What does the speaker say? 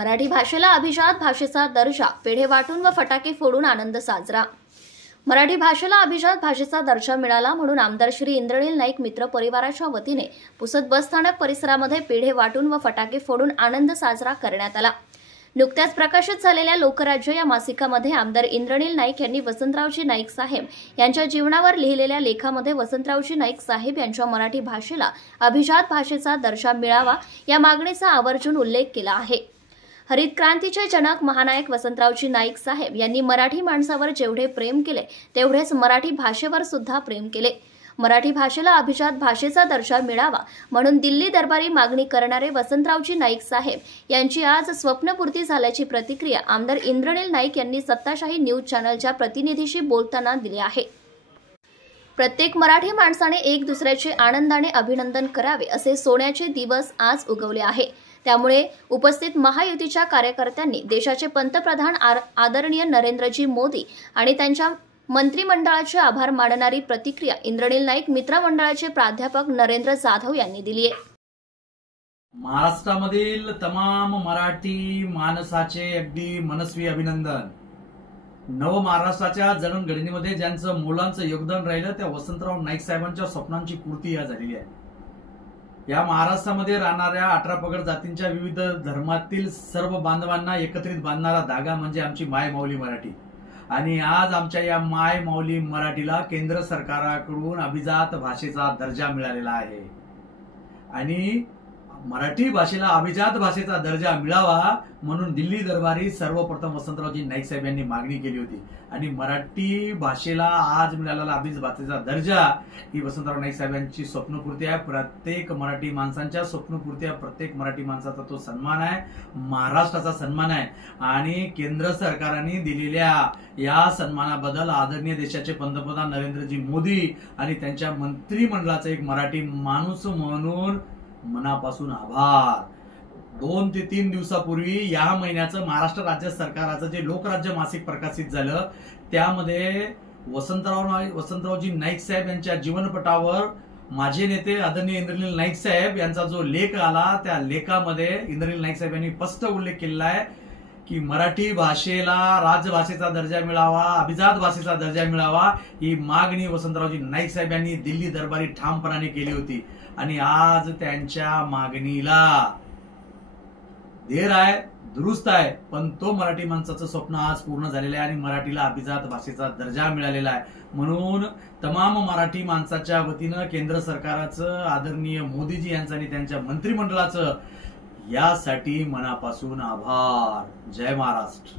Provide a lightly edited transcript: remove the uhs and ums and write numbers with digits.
मराठी भाषेला अभिजात भाषेचा दर्जा, पेढे वाटून व फटाके फोडून आनंद साजरा। मराठी भाषेला अभिजात भाषेचा दर्जा मिळाला म्हणून आमदार श्री इंद्रनील नाईक मित्र परिवाराच्या वतीने पुसद बस स्थानक परिसरामध्ये पेढे वाटून व फटाके फोडून आनंद साजरा करण्यात आला। नुकत्याच प्रकाशित झालेल्या लोकराज्य या मासिकामध्ये आमदार इंद्रनील नाईक यांनी वसंतरावजी नाईक साहेब यांच्या जीवनावर लिहिलेल्या लेखामध्ये वसंतरावजी नाईक साहेब यांच्या मराठी भाषेला अभिजात भाषेचा दर्जा मिळावा या मागणीचा आवर्जून उल्लेख केला आहे। हरित क्रांतीचे जनक महानायक वसंतरावजी नाईक साहेब यांनी मराठी माणसावर जेवढे प्रेम केले तेवढेच मराठी भाषेवर सुद्धा प्रेम केले। मराठी भाषेला अभिजात भाषेचा दर्जा मिळावा म्हणून दिल्ली दरबारी मागणी करणारे वसंतरावजी नाईक साहेब यांची आज स्वप्नपूर्ती झाल्याची प्रतिक्रिया आमदार इंद्रनील नाईक यांनी सत्ताशाही न्यूज चॅनलच्या प्रतिनिधीशी बोलताना दिली आहे। प्रत्येक मराठी माणसाने एक दुसऱ्याचे आनंदाने अभिनंदन करावे असे सोन्याचे दिवस आज उगवले आहे। त्यामुळे उपस्थित महायुतीच्या कार्यकर्त्यांनी देशाचे पंतप्रधान आदरणीय नरेंद्रजी मोदी आणि त्यांच्या मंत्रिमंडळाचे आभार मानणारी प्रतिक्रिया इंद्रनील नाईक मित्रमंडळाचे प्राध्यापक नरेंद्र जाधव यांनी दिली आहे। महाराष्ट्रामधील तमाम मराठी माणसाचे अगदी मनस्वी अभिनंदन। नव महाराष्ट्राच्या जडणघडणीमध्ये ज्यांचं मोलांचं योगदान राहिलं त्या वसंतराव नाईक साहेबांच्या स्वप्नांची पूर्ती या झालेली आहे। या महाराष्ट्रामध्ये राहणाऱ्या 18 पगड जातींच्या विविध धर्मातील सर्व बांधवांना एकत्रित बांधणारा धागा म्हणजे आमची माय माऊली मराठी। आणि आज आमच्या या माय माऊली मराठीला केंद्र सरकारकडून अभिजात भाषेचा दर्जा मिळालेला आहे आणि मराठी भाषेला अभिजात भाषेचा दर्जा मिळावा म्हणून दिल्ली दरबारी सर्वप्रथम वसंतरावजी नाईक साहेब यांनी मागणी केली होती आणि मराठी भाषेला आज मिळालेला अभिजात भाषेचा दर्जा ही वसंतराव नाईक साहेबांची स्वप्नपूर्ती आहे। प्रत्येक मराठी माणसांच्या स्वप्नपूर्ती आहे, प्रत्येक मराठी माणसाचा तो सन्मान आहे, महाराष्ट्राचा सन्मान आहे आणि केंद्र सरकारने दिलेल्या या सन्मानाबद्दल आदरणीय देशाचे पंतप्रधान नरेंद्रजी मोदी आणि त्यांच्या मंत्रिमंडळाचा एक मराठी माणूस म्हणून मनापासून आभार। 2 ते 3 दिवसापूर्वी या महिन्याचं महाराष्ट्र राज्य सरकारचं जे लोकराज्य मासिक प्रकाशित झालं त्यामध्ये वसंतरावजी नाईक साहेब यांच्या जीवनपटावर माझे नेते आदरणीय इंद्रनील नाईक साहेब यांचा जो लेख आला त्या लेखामध्ये इंद्रनील नाईक साहेब यांनी स्पष्ट उल्लेख केलेला आहे की मराठी भाषेला राजभाषेचा दर्जा मिळावा, अभिजात भाषेचा दर्जा मिळावा ही मागणी वसंतरावजी नाईक साहेब यांनी दिल्ली दरबारी ठामपणाने केली होती आणि आज त्यांच्या मागणीला देर आहे, दुरुस्त आहे, पण तो मराठी माणसाचं स्वप्न आज पूर्ण झालेलं आहे आणि मराठीला अभिजात भाषेचा दर्जा मिळालेला आहे। म्हणून तमाम मराठी माणसाच्या वतीनं केंद्र सरकारचं आदरणीय मोदीजी यांचं आणि त्यांच्या मंत्रिमंडळाचं यासाठी मनापासून आभार। जय महाराष्ट्र।